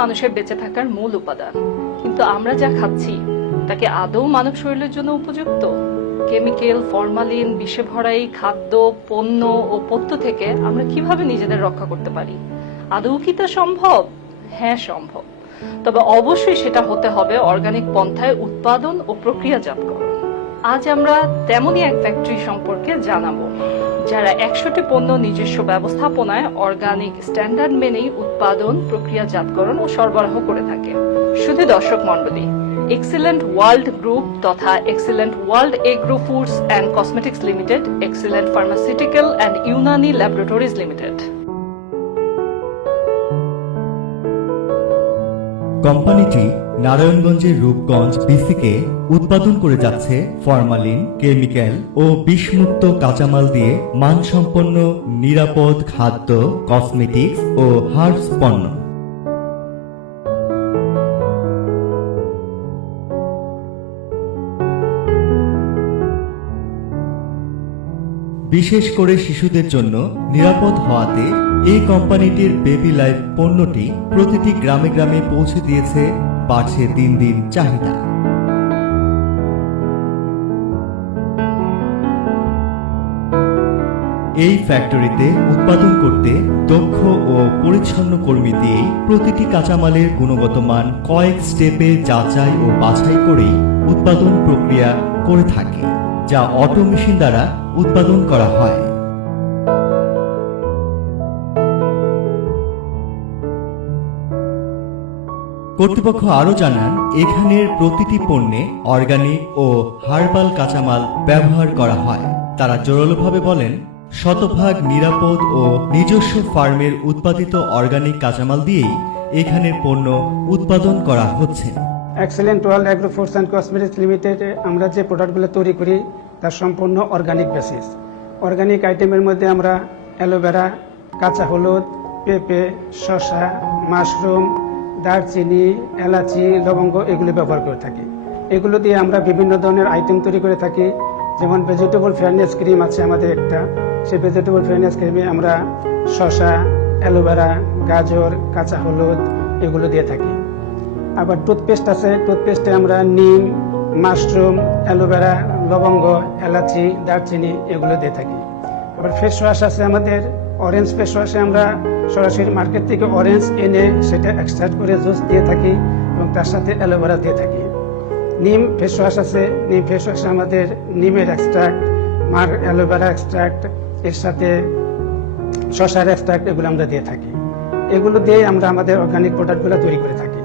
মানুষের বেঁচে থাকার মূল উপাদান। কিন্তু আমরা যা খাচ্ছি, তাকে আদৌ মানব শরীরের জন্য উপযুক্ত? কেমিক্যাল, ফরমালিন বিষে ভরা এই খাদ্য, পণ্য ও পত্য থেকে আমরা কীভাবে নিজেদের রক্ষা করতে পারি? আদৌ কি তা সম্ভব? হ্যাঁ সম্ভব। তবে অবশ্যই সেটা হতে হবে অর্গানিক পন্থায় উৎপাদন ও প্রক্রিয়াজাতকরণ। আজ আমরা তেমনই এক ফ্যাক্টরি সম্পর্কে জানাব, যারা একশোটি পণ্য নিজস্ব ব্যবস্থাপনায় অর্গানিক স্ট্যান্ডার্ড মেনেই উৎপাদন, প্রক্রিয়াজাতকরণ ও সরবরাহ করে থাকে। শুধু দর্শক মণ্ডলী এক্সিলেন্ট ওয়ার্ল্ড গ্রুপ তথা excellent world agro foods and cosmetics limited excellent pharmaceutical and Unani laboratories limited কোম্পানিটি নারায়ণগঞ্জের রূপগঞ্জ বিসিকে উৎপাদন করে যাচ্ছে ফরমালিন, কেমিক্যাল ও বিষমুক্ত কাঁচামাল দিয়ে মানসম্পন্ন, নিরাপদ খাদ্য, কসমেটিক্স ও হার্বস পণ্য। বিশেষ করে শিশুদের জন্য নিরাপদ হওয়াতে এই কোম্পানিটির বেবি লাইফ পণ্যটি প্রতিটি গ্রামে গ্রামে পৌঁছে দিয়েছে, বাড়ছে দিন দিন চাহিদা। এই ফ্যাক্টরিতে উৎপাদন করতে দক্ষ ও পরিচ্ছন্ন কর্মী দিয়েই প্রতিটি কাঁচামালের গুণগত মান কয়েক স্টেপে যাচাই ও বাছাই করেই উৎপাদন প্রক্রিয়া করে থাকে, যা অটো মেশিন দ্বারা উৎপাদন করা হয়। কর্তৃপক্ষ আরও জানান, এখানের প্রতিটি পণ্যে অর্গানিক ও হার্বাল কাঁচামাল ব্যবহার করা হয়। তারা জোরালোভাবে বলেন, শতভাগ নিরাপদ ও নিজস্ব ফার্মের উৎপাদিত অর্গানিক কাঁচামাল দিয়েই এখানের পণ্য উৎপাদন করা হচ্ছে। Excellent world agro foods and cosmetics limited আমরা যে প্রোডাক্টগুলো তৈরি করি, তার সম্পূর্ণ অর্গানিক বেসিস অর্গানিক আইটেমের মধ্যে আমরা অ্যালোভেরা কাঁচা হলুদ, পেঁপে, শসা মাশরুম দারচিনি, এলাচি, লবঙ্গ এগুলি ব্যবহার করে থাকি। এগুলো দিয়ে আমরা বিভিন্ন ধরনের আইটেম তৈরি করে থাকি। যেমন ভেজিটেবল ফেয়ারনেস ক্রিম আছে আমাদের একটা। সেই ভেজিটেবল ফেয়ারনেস ক্রিমে আমরা শসা, অ্যালোভেরা, গাজর, কাঁচা হলুদ এগুলো দিয়ে থাকি। আবার টুথপেস্ট আছে। টুথপেস্টে আমরা নিম মাশরুম অ্যালোভেরা, লবঙ্গ, এলাচি, দারচিনি এগুলো দিয়ে থাকি। আবার ফেস ওয়াশ আছে আমাদের। অরেঞ্জ ফেস ওয়াশে আমরা সরাসরি মার্কেট থেকে অরেঞ্জ এনে সেটা এক্সট্রাক্ট করে জুস দিয়ে থাকি এবং তার সাথে অ্যালোভেরা দিয়ে থাকি। নিম ফেস ওয়াশ আছে, নিম ফেস ওয়াশ আমাদের নিমের এক্সট্রাক্ট মার অ্যালোভেরা এক্সট্রাক্ট এর সাথে শশার এক্সট্রাক্ট এগুলো আমরা দিয়ে থাকি। এগুলো দিয়ে আমরা আমাদের অর্গানিক প্রোডাক্টগুলো তৈরি করে থাকি।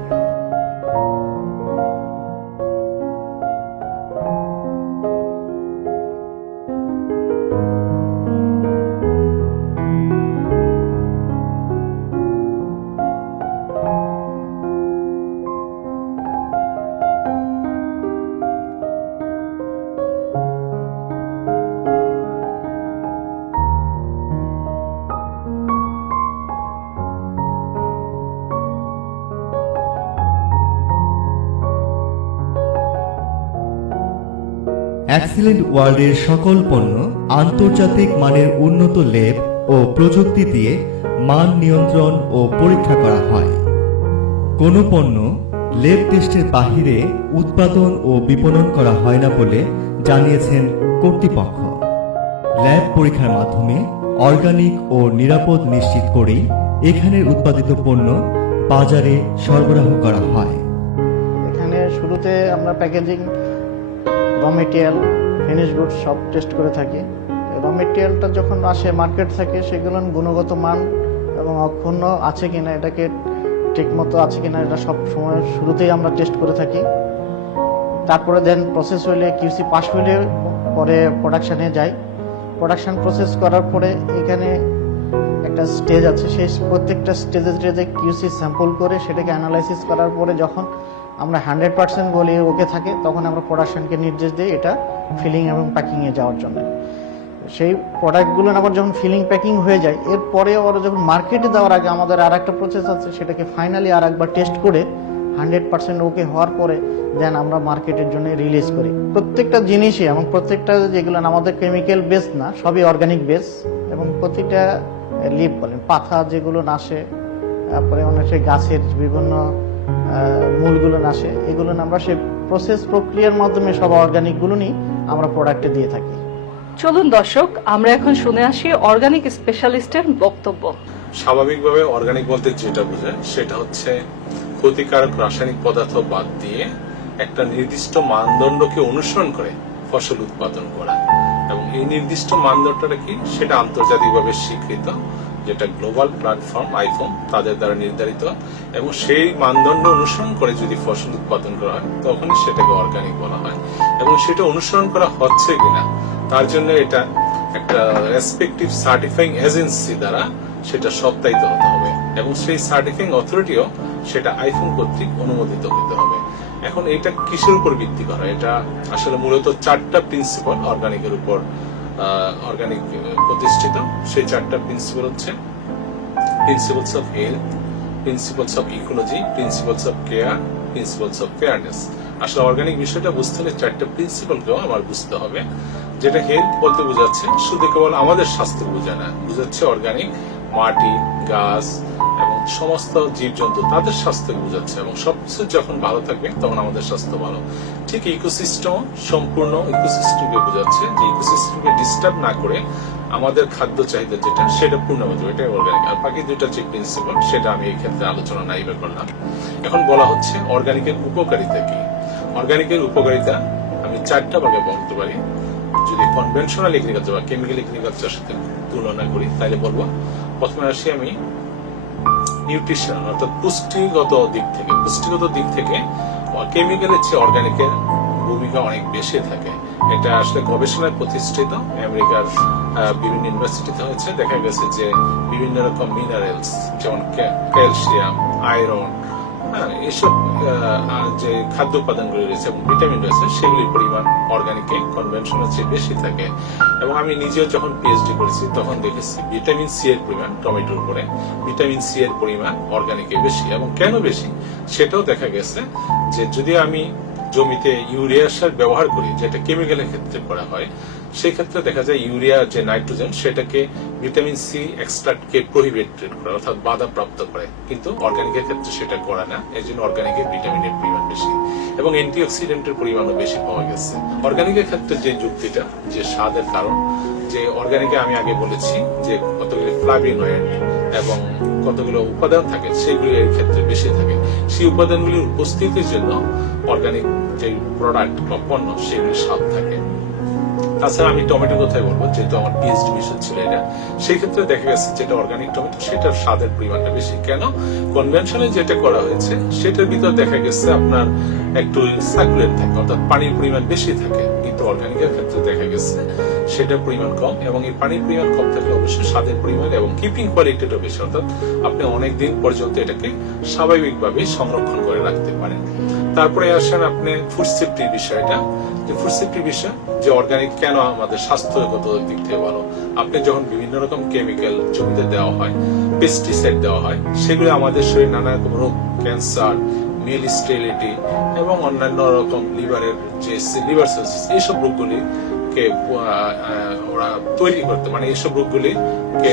অ্যাক্সিলেন্ট ওয়ার্ল্ডের সকল পণ্য, আন্তর্জাতিক মানের উন্নত লেব ও প্রযুক্তি দিয়ে মান নিয়ন্ত্রণ ও পরীক্ষা করা হয়। কোনো পণ্য লেব টেস্টের বাহিরে উৎপাদন ও বিপণন করা হয় না বলে জানিয়েছেন কর্তৃপক্ষ। ল্যাব পরীক্ষার মাধ্যমে অর্গানিক ও নিরাপদ নিশ্চিত করেই এখানের উৎপাদিত পণ্য বাজারে সরবরাহ করা হয়। এখানে শুরুতে আমরা packaging raw material finish good সব টেস্ট করে থাকি। র মেটেরিয়ালটা যখন আসে মার্কেট থেকে, সেগুলো গুণগত মান এবং অক্ষুণ্ণ আছে কিনা, এটাকে ঠিকমতো আছে কিনা, এটা সব সময় শুরুতেই আমরা টেস্ট করে থাকি। তারপরে দেন প্রসেস হইলে কিউসি পাস হইলে পরে প্রোডাকশানে যাই। প্রোডাকশান প্রসেস করার পরে এখানে একটা স্টেজ আছে। সেই প্রত্যেকটা স্টেজে স্টেজে কিউসি স্যাম্পল করে, সেটাকে অ্যানালাইসিস করার পরে যখন আমরা হান্ড্রেড পার্সেন্ট বলি ওকে থাকে, তখন আমরা প্রোডাকশনকে নির্দেশ দিই এটা ফিলিং এবং প্যাকিংয়ে যাওয়ার জন্য। সেই প্রোডাক্টগুলো আবার যখন ফিলিং প্যাকিং হয়ে যায়, এরপরে ওরা যখন মার্কেটে দেওয়ার আগে আমাদের আর একটা প্রসেস আছে, সেটাকে ফাইনালি আর একবার টেস্ট করে হান্ড্রেড পার্সেন্ট ওকে হওয়ার পরে দেন আমরা মার্কেটের জন্য রিলিজ করি। প্রত্যেকটা জিনিসই এবং প্রত্যেকটা যেগুলো আমাদের কেমিক্যাল বেস না, সবই অর্গানিক বেস এবং প্রতিটা লিপ বলেন, পাতা যেগুলো নাসে তারপরে অনেক গাছের বিভিন্ন মূলগুলো আসে এগুলো আমরা সেই প্রসেস প্রক্রিয়ার মাধ্যমে সব অর্গানিকগুলো নিয়ে আমরা প্রোডাক্টে দিয়ে থাকি। চলুন দর্শক আমরা এখন শুনে আসি অর্গানিক স্পেশালিস্টের বক্তব্য। স্বাভাবিকভাবে অর্গানিক বলতে যেটা বোঝায় সেটা হচ্ছে ক্ষতিকারক রাসায়নিক পদার্থ বাদ দিয়ে একটা নির্দিষ্ট মানদণ্ডকে অনুসরণ করে ফসল উৎপাদন করা। এবং এই নির্দিষ্ট মানদণ্ডটা কি? সেটা আন্তর্জাতিকভাবে স্বীকৃত। যেটা গ্লোবাল প্ল্যাটফর্ম, আইফোন, তাদের দ্বারা নির্ধারিত, এবং সেই মানদণ্ড অনুসরণ করে যদি ফসল উৎপাদন করা হয় তখন সেটাকে অর্গানিক বলা হয়। এবং সেটা অনুসরণ করা হচ্ছে কিনা, তার জন্য এটা একটা রেসপেক্টিভ সার্টিফাইং এজেন্সি দ্বারা সেটা সত্যায়িত হতে হবে। এবং সেই সার্টিফাইং অথরিটিও সেটা আইফোন কর্তৃক অনুমোদিত হতে হবে। এখন এটা কিসের উপর ভিত্তি করা? এটা আসলে মূলত চারটা প্রিন্সিপাল অর্গানিকের উপর অর্গানিক প্রতিষ্ঠিত। সেই চারটা প্রিন্সিপাল হচ্ছে principles of health principles of ecology principles of care principles of fairness আসলে অর্গানিক বিষয়টা বুঝতে হলে চারটা প্রিন্সিপালকেও আমার বুঝতে হবে, যেটা হেলথ বলতে বোঝাচ্ছে। শুধু কেবল আমাদের স্বাস্থ্য বোঝায় না, বোঝাচ্ছে অর্গানিক মাটি, গাছ সমস্ত জীবজন্তু তাদের স্বাস্থ্য বোঝাচ্ছে এবং সবকিছু যখন ভালো থাকবে, তখন আমাদের স্বাস্থ্য ভালো। ঠিক ইকোসিস্টেম সম্পূর্ণ ইকোসিস্টেমকে বোঝাচ্ছে যে ইকোসিস্টেমকে ডিস্টার্ব না করে আমাদের খাদ্য চাহিদা যেটা, সেটা পূর্ণ হতে এটাই অর্গানিক আর বাকি দুইটা যে প্রিন্সিপাল সেটা আমি এই ক্ষেত্রে আলোচনা নাই বা করলাম। এখন বলা হচ্ছে অর্গানিকের উপকারিতা কি? অর্গানিকের উপকারিতা আমি চারটা ভাগে বলতে পারি। যদি কনভেনশনাল এগ্রিকালচার বা কেমিক্যাল এগ্রিকালচার সাথে তুলনা করি, তাহলে বলব, প্রথমে আসি আমি নিউট্রিশন অর্থাৎ পুষ্টিগত দিক থেকে, পুষ্টিগত দিক থেকে কেমিক্যালের চেয়ে অর্গানিকের ভূমিকা অনেক বেশি থাকে। এটা আসলে গবেষণায় প্রতিষ্ঠিত, আমেরিকার বিভিন্ন ইউনিভার্সিটিতে হয়েছে। দেখা গেছে যে বিভিন্ন রকম মিনারেলস যেমন ক্যালসিয়াম আয়রন এসব যে খাদ্য উপাদানগুলি রয়েছে এবং ভিটামিন রয়েছে, সেগুলির পরিমাণ কনভেনশনের চেয়ে বেশি থাকে। এবং আমি নিজেও যখন পিএইচডি করেছি, তখন দেখেছি ভিটামিন সি এর পরিমাণ টমেটোর উপরে। ভিটামিন সি এর পরিমাণ অর্গানিকে বেশি এবং কেন বেশি? সেটাও দেখা গেছে যে যদি আমি জমিতে ইউরিয়া সার ব্যবহার করি, যেটা কেমিক্যালের ক্ষেত্রে করা হয় সেই ক্ষেত্রে দেখা যায় ইউরিয়া যে নাইট্রোজেন, সেটাকে ভিটামিন সি এক্সট্রাক্টকে প্রহিবিটেড করে, অর্থাৎ বাধা প্রাপ্ত করে। কিন্তু অর্গানিকের ক্ষেত্রে সেটা করে না এই জন্য অর্গানিকের ভিটামিনের পরিমাণ বেশি। এবং অ্যান্টিঅক্সিডেন্টের পরিমাণও বেশি পাওয়া গেছে। অর্গানিকের ক্ষেত্রে যে যুক্তিটা, যে স্বাদের কারণ, যে অর্গানিকে আমি আগে বলেছি যে কতগুলি ফ্লাভিনয়েড এবং কতগুলো উপাদান থাকে, সেগুলি এর ক্ষেত্রে বেশি থাকে। সেই উপাদানগুলির উপস্থিতির জন্য অর্গানিক যে প্রোডাক্ট বা পণ্য সেগুলি স্বাদ থাকে। তাছাড়া আমি টমেটোর কথাই বলব, যেহেতু আমার পিএইচডি বিষয় ছিল এটা। সেই ক্ষেত্রে দেখা গেছে যেটা অর্গানিক টমেটো, সেটার স্বাদের পরিমাণটা বেশি। কেন? কনভেনশনে যেটা করা হয়েছে, সেটার ভিতর দেখা গেছে আপনার একটু সার্কুলেট থাকে, অর্থাৎ পানির পরিমাণ বেশি থাকে, কিন্তু অর্গানিকের ক্ষেত্রে দেখা গেছে সেটার পরিমাণ কম এবং এই পানির পরিমাণ কম থাকলে অবশ্যই স্বাদের পরিমাণ এবং কিপিং কোয়ালিটিটা বেশি, অর্থাৎ আপনি অনেক দিন পর্যন্ত এটাকে স্বাভাবিকভাবে সংরক্ষণ করে রাখতে পারেন। তারপরে আসেন আপনি ফুড সেফটির বিষয়টা। যে ফুড সেফটির বিষয়, যে অর্গানিক কেন আমাদের স্বাস্থ্যগত দিক থেকে ভালো? আপনি যখন বিভিন্ন রকম কেমিক্যাল জমিতে দেওয়া হয় পেস্টিসাইড দেওয়া হয়, সেগুলো আমাদের শরীরে নানা রকম রোগ ক্যান্সার মেল স্টেরিলিটি এবং অন্যান্য রকম লিভারের যে লিভার সার্সিস এইসব রোগগুলি কে ওরা তৈরি করতে মানে এইসব রোগগুলি কে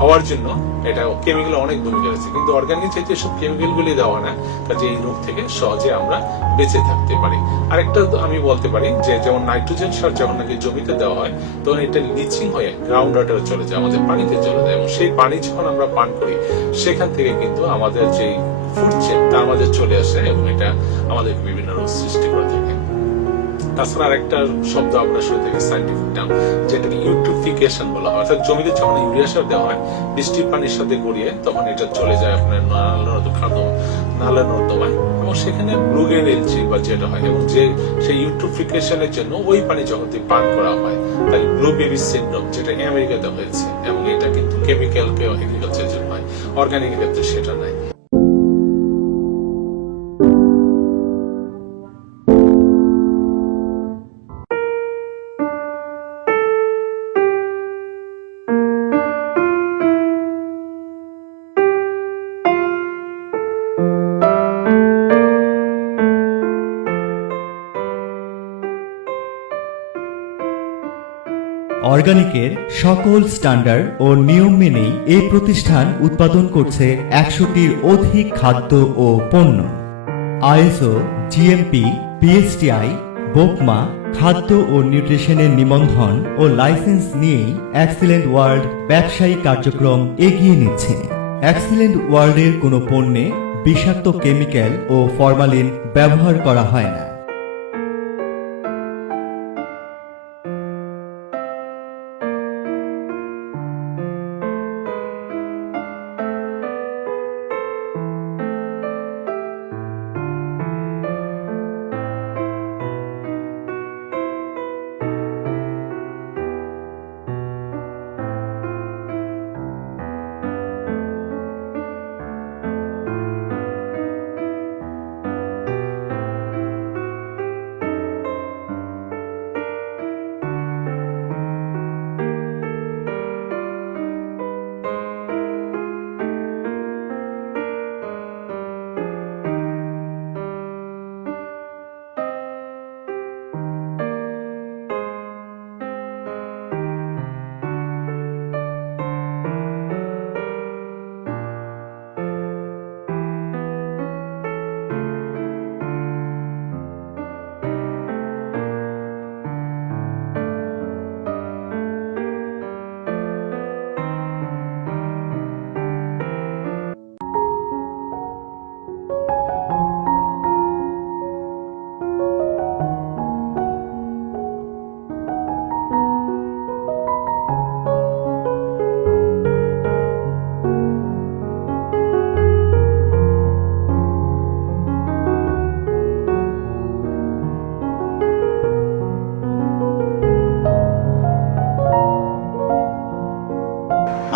হওয়ার জন্য এটা কেমিক্যাল অনেক ভূমিকা রয়েছে। কিন্তু অর্গানিক চাইতে এসব কেমিক্যাল গুলি দেওয়া না কাজে এই রোগ থেকে সহজে আমরা বেঁচে থাকতে পারি। আরেকটা আমি বলতে পারি যে, যেমন নাইট্রোজেন সার যখন নাকি জমিতে দেওয়া হয়, তখন এটা লিচিং হয়ে গ্রাউন্ড ওয়াটারে চলে যায়, আমাদের পানিতে চলে যায়। এবং সেই পানি যখন আমরা পান করি, সেখান থেকে কিন্তু আমাদের যে ফুড চেন তা আমাদের চলে আসে এবং এটা আমাদের বিভিন্ন রোগ সৃষ্টি করে থাকে। তাছাড়া আরেকটা শব্দ আমরা শুনে থাকি সাইন্টিফিক টার্ম যেটাকে ইউট্রিফিকেশন বলা হয়। অর্থাৎ জমিতে যখন ইউরিয়া সার দেওয়া হয় বৃষ্টির পানির সাথে গড়িয়ে তখন এটা চলে যায় আপনার খাদ্য নালা নর্দমায় এবং সেখানে রোগের এলচি বা যেটা হয়, এবং যে সেই ইউট্রিফিকেশনের জন্য ওই পানি দিয়ে পান করা হয়, তাই ব্লু বেবি সিন্ড্রোম, যেটা আমেরিকাতে হয়েছে, এবং এটা কিন্তু কেমিক্যাল এগ্রিকালচার জন্য হয় অর্গানিক ক্ষেত্রে সেটা নাই। অর্গানিকের সকল স্ট্যান্ডার্ড ও নিয়ম মেনেই এই প্রতিষ্ঠান উৎপাদন করছে একশোটির অধিক খাদ্য ও পণ্য। আইএসও, জিএমপি বিএসটিআই বোকমা, খাদ্য ও নিউট্রিশনের নিবন্ধন ও লাইসেন্স নিয়েই এক্সিলেন্ট ওয়ার্ল্ড ব্যবসায়িক কার্যক্রম এগিয়ে নিচ্ছে। এক্সিলেন্ট ওয়ার্ল্ডের কোনো পণ্যে বিষাক্ত কেমিক্যাল ও ফরমালিন ব্যবহার করা হয় না।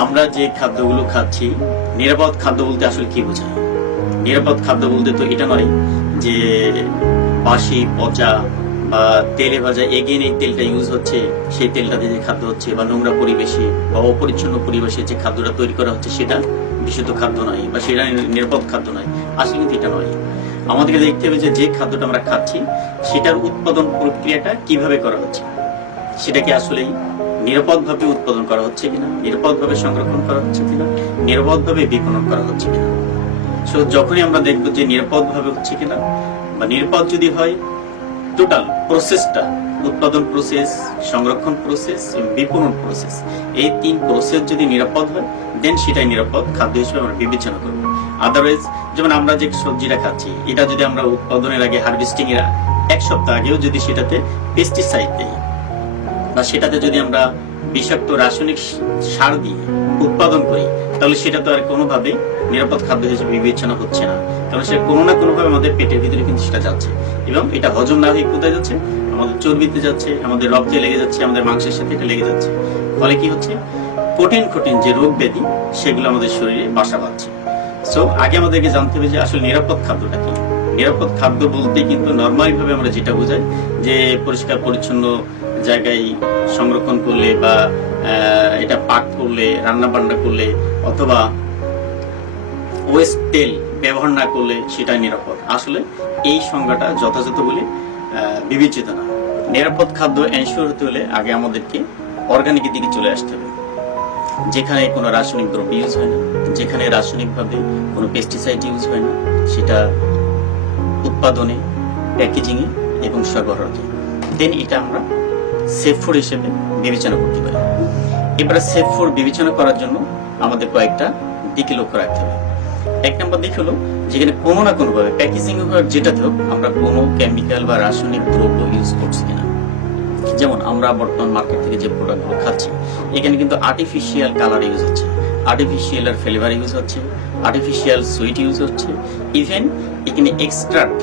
আমরা যে খাদ্যগুলো খাচ্ছি, নিরাপদ খাদ্য বলতে আসলে কি বোঝায়? নিরাপদ খাদ্য বলতে তো এটা নয় যে বাসি, পচা বা তেলে ভাজা এগেন এই তেলটা ইউজ হচ্ছে, সেই তেলটাতে যে খাদ্য হচ্ছে বা নোংরা পরিবেশে বা অপরিচ্ছন্ন পরিবেশে যে খাদ্যটা তৈরি করা হচ্ছে, সেটা বিশুদ্ধ খাদ্য নয় বা সেটা নিরাপদ খাদ্য নয়। আসলে কিন্তু এটা নয়। আমাদেরকে দেখতে হবে যে যে খাদ্যটা আমরা খাচ্ছি, সেটার উৎপাদন প্রক্রিয়াটা কীভাবে করা হচ্ছে সেটা কি আসলেই নিরাপদভাবে উৎপাদন করা হচ্ছে কিনা নিরাপদভাবে সংরক্ষণ করা হচ্ছে কিনা নিরাপদভাবে বিপণন করা হচ্ছে কিনা। সো যখনই আমরা দেখব যে নিরাপদভাবে হচ্ছে কিনা, বা নিরাপদ যদি হয় টোটাল প্রসেসটা উৎপাদন প্রসেস সংরক্ষণ প্রসেস এবং বিপণন প্রসেস এই তিন প্রসেস যদি নিরাপদ হয় দেন সেটাই নিরাপদ খাদ্য হিসেবে আমরা বিবেচনা করব। আদারওয়াইজ যেমন আমরা যে সবজিটা খাচ্ছি, এটা যদি আমরা উৎপাদনের আগে হারভেস্টিং এর এক সপ্তাহ আগেও যদি সেটাতে পেস্টিসাইড দিই বা সেটাতে যদি আমরা বিষাক্ত রাসায়নিক সার দিয়ে উৎপাদন করি, তাহলে সেটা তো আর কোনোভাবে নিরাপদ খাদ্য হিসেবে বিবেচনা হচ্ছে না। কারণ সেটা কোনো না কোনোভাবে আমাদের পেটের ভিতরে কিন্তু সেটা যাচ্ছে। এবং এটা হজম না হয়ে কোথায় যাচ্ছে? আমাদের চর্বিতে যাচ্ছে, আমাদের রক্তে লেগে যাচ্ছে, আমাদের মাংসের সাথে এটা লেগে যাচ্ছে। ফলে কি হচ্ছে? কঠিন কঠিন যে রোগ ব্যাধি, সেগুলো আমাদের শরীরে বাসা বাঁধছে। সো আগে আমাদেরকে জানতে হবে যে আসলে নিরাপদ খাদ্যটা কি? নিরাপদ খাদ্য বলতে কিন্তু নর্মালি ভাবে আমরা যেটা বোঝাই, যে পরিষ্কার, পরিচ্ছন্ন জায়গায় সংরক্ষণ করলে বা এটা পাক করলে রান্না বান্না করলে, অথবা ওয়েস্ট তেল ব্যবহার না করলে সেটা নিরাপদ। আসলে এই সংজ্ঞাটা যথাযথ বলে বিবেচিত না। নিরাপদ খাদ্য এনশিওর হতে হলে আগে আমাদেরকে অর্গানিকের দিকে চলে আসতে হবে। যেখানে কোনো রাসায়নিক দ্রব্য ইউজ হয় না, যেখানে রাসায়নিকভাবে কোনো পেস্টিসাইড ইউজ হয় না, সেটা উৎপাদনে প্যাকেজিংয়ে এবং সরবরাহে দেন এটা আমরা সেফ ফুড হিসেবে বিবেচনা করতে পারি। এবারে সেফ ফুড বিবেচনা করার জন্য আমাদের কয়েকটা দিকে লক্ষ্য রাখতে হবে। এক নম্বর দিক হলো, যেখানে কোনো না কোনো ভাবে প্যাকেজিং হোক, যেটাতে হোক, আমরা কোনো কেমিক্যাল বা রাসায়নিক দ্রব্য ইউজ করছি কিনা। যেমন আমরা বর্তমান মার্কেট থেকে যে প্রোডাক্টগুলো খাচ্ছি, এখানে কিন্তু আর্টিফিশিয়াল কালার ইউজ হচ্ছে আর্টিফিশিয়াল আর ফ্লেভার ইউজ হচ্ছে আর্টিফিশিয়াল সুইট ইউজ হচ্ছে ইভেন এখানে এক্সট্রাক্ট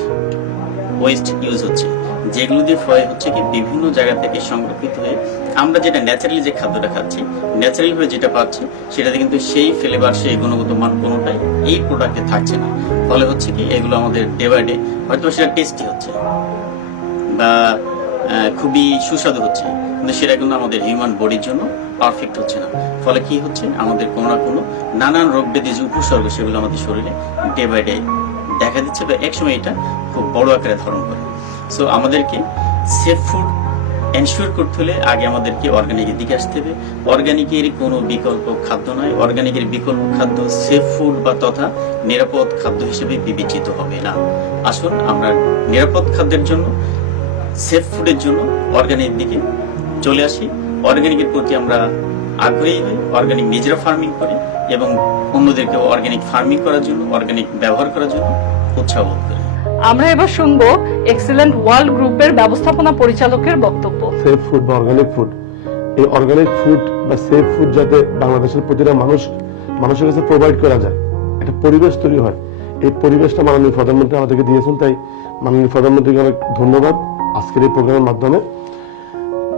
ওয়েস্ট ইউজ হচ্ছে। যেগুলো দিয়ে ফয়ে হচ্ছে কি বিভিন্ন জায়গা থেকে সংরক্ষিত হয়ে আমরা যেটা ন্যাচারালি যে খাদ্যটা খাচ্ছি ন্যাচারালি ভাবে যেটা পাচ্ছি, সেটাতে কিন্তু সেই ফ্লেভার সেই গুণগত মান কোনোটাই এই প্রোডাক্টে থাকছে না। ফলে হচ্ছে কি এগুলো আমাদের ডে বাই ডে হয়তো সেটা টেস্টি হচ্ছে বা খুবই সুস্বাদু হচ্ছে, কিন্তু সেটা কিন্তু আমাদের হিউম্যান বডির জন্য পারফেক্ট হচ্ছে না। ফলে কি হচ্ছে? আমাদের কোনো না কোনো নানান রোগ ব্যাধি যে উপসর্গ সেগুলো আমাদের শরীরে ডে বাই ডে দেখা দিচ্ছে। বা একসময় এটা খুব বড় আকারে ধারণ করে। সো আমাদেরকে সেফ ফুড এনশিওর করতে হলে আগে আমাদেরকে অর্গানিকের দিকে আসতে হবে। অর্গানিকের কোনো বিকল্প খাদ্য নয়। অর্গানিকের বিকল্প খাদ্য সেফ ফুড বা তথা নিরাপদ খাদ্য হিসেবে বিবেচিত হবে না। আসুন আমরা নিরাপদ খাদ্যের জন্য সেফ ফুডের জন্য অর্গানিক দিকে চলে আসি। অর্গানিকের প্রতি আমরা আগ্রহী হই অর্গানিক নিজেরা ফার্মিং করি এবং অন্যদেরকেও অর্গানিক ফার্মিং করার জন্য অর্গানিক ব্যবহার করার জন্য উৎসাহ করি। আমরা এবার শুনব এক্সিলেন্ট ওয়ার্ল্ড গ্রুপের ব্যবস্থাপনা পরিচালকের বক্তব্য। সেফ ফুড বা অর্গানিক ফুড এই অর্গানিক ফুড বা সেফ ফুড যাতে বাংলাদেশের প্রতিটা মানুষ, মানুষের কাছে প্রোভাইড করা যায়, একটা পরিবেশ তৈরি হয়। এই পরিবেশটা মাননীয় প্রধানমন্ত্রী আমাদেরকে দিয়েছেন, তাই মাননীয় প্রধানমন্ত্রীকে অনেক ধন্যবাদ আজকের এই প্রোগ্রামের মাধ্যমে।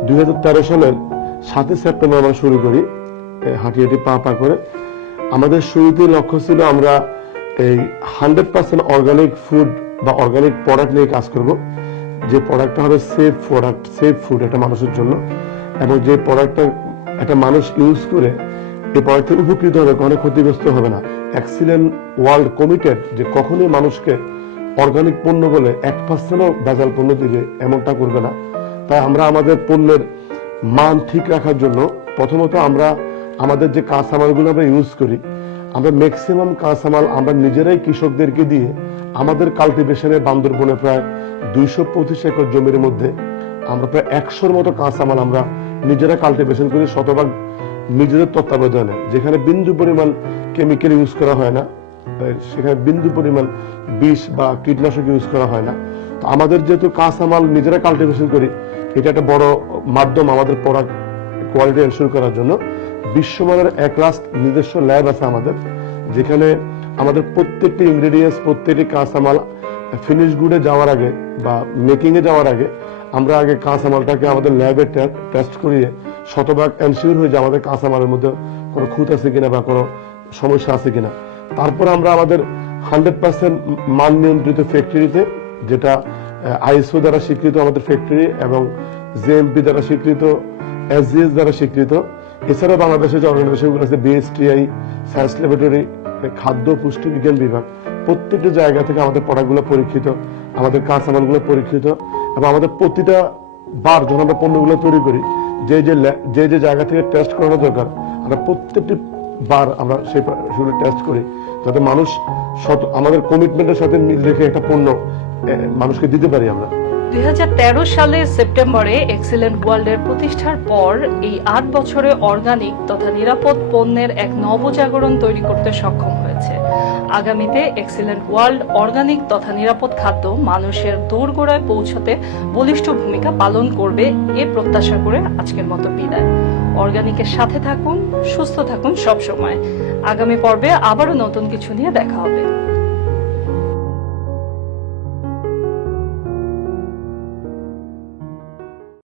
দুই হাজার তেরো সালের সাতই সেপ্টেম্বর আমরা শুরু করি হাঁটি হাঁটি পা পা করে। আমাদের শুরুতে লক্ষ্য ছিল আমরা এই হান্ড্রেড পার্সেন্ট অর্গানিক ফুড বা অর্গানিক প্রোডাক্ট নিয়ে কাজ করব। যে প্রোডাক্টটা হবে সেফ প্রোডাক্ট সেফ ফুড এটা মানুষের জন্য। এবং যে প্রোডাক্টটা একটা মানুষ ইউজ করে, এই প্রোডাক্ট থেকে উপকৃত হবে কখনো ক্ষতিগ্রস্ত হবে না। এক্সিলেন্ট ওয়ার্ল্ড কমিটেড যে কখনোই মানুষকে অর্গানিক পণ্য বলে এক পার্সেন্টও ভেজাল পণ্য দিবে, এমনটা করবে না। তাই আমরা আমাদের পণ্যের মান ঠিক রাখার জন্য প্রথমত আমরা আমাদের যে কাঁচামালগুলো আমরা ইউজ করি, আমরা ম্যাক্সিমাম কাঁচামাল আমরা নিজেরাই কৃষকদেরকে দিয়ে আমাদের কাল্টিভেশনে বান্দরবনে প্রায় দুইশো পঁচিশ একর জমির মধ্যে আমরা প্রায় একশোর মতো কাঁচামাল আমরা নিজেরা কাল্টিভেশন করি, শতভাগ নিজেদের তত্ত্বাবধানে। যেখানে বিন্দু পরিমাণ কেমিক্যাল ইউজ করা হয় না সেখানে বিন্দু পরিমাণ বিষ বা কীটনাশক ইউজ করা হয় না। তো আমাদের যেহেতু কাঁচামাল নিজেরা কাল্টিভেশন করি, এটা একটা বড় মাধ্যম আমাদের প্রোডাক্ট কোয়ালিটি এনশিওর করার জন্য। বিশ্বমানের এক লাস্ট নিজস্ব ল্যাব আছে আমাদের, যেখানে আমাদের প্রত্যেকটি ইনগ্রেডিয়েন্টস প্রত্যেকটি কাঁচামাল ফিনিশ গুডে যাওয়ার আগে বা মেকিং এ যাওয়ার আগে আমরা আগে কাঁচামালটাকে আমাদের ল্যাবে টেস্ট করিয়ে শতভাগ এনশিওর হয়ে যে আমাদের কাঁচামালের মধ্যে কোনো খুঁত আছে কিনা বা কোনো সমস্যা আছে কিনা। তারপর আমরা আমাদের হান্ড্রেড পার্সেন্ট মান নিয়ন্ত্রিত ফ্যাক্টরিতে যেটা আইএসও দ্বারা স্বীকৃত আমাদের ফ্যাক্টরি এবং জেএমপি দ্বারা স্বীকৃত এসজিএস দ্বারা স্বীকৃত। এছাড়া বাংলাদেশের যে অর্গানাইজেশনগুলো আছে বিএসটিআই সায়েন্স ল্যাবরেটরি খাদ্য, পুষ্টি, বিজ্ঞান বিভাগ। প্রত্যেকটা জায়গা থেকে আমাদের প্রোডাক্টগুলো পরীক্ষিত, আমাদের কাঁচামালগুলো পরীক্ষিত, এবং আমাদের প্রতিটা বার যখন আমরা পণ্যগুলো তৈরি করি, যে যে যে যে জায়গা থেকে টেস্ট করানো দরকার, আমরা প্রত্যেকটি বার আমরা সেই সেগুলো টেস্ট করি, যাতে মানুষ শত- আমাদের কমিটমেন্টের সাথে মিল রেখে একটা পণ্য মানুষকে দিতে পারি আমরা। দুই হাজার তেরো সালের সেপ্টেম্বরে এক্সিলেন্ট ওয়ার্ল্ডের প্রতিষ্ঠার পর এই আট বছরে অর্গানিক তথা নিরাপদ পণ্যের এক নবজাগরণ তৈরি করতে সক্ষম হয়েছে। আগামীতে এক্সিলেন্ট ওয়ার্ল্ড অর্গানিক তথা নিরাপদ খাদ্য মানুষের দোরগোড়ায় পৌঁছতে বলিষ্ঠ ভূমিকা পালন করবে এ প্রত্যাশা করে আজকের মতো বিদায়। অর্গানিকের সাথে থাকুন, সুস্থ থাকুন সবসময়। আগামী পর্বে আবারও নতুন কিছু নিয়ে দেখা হবে।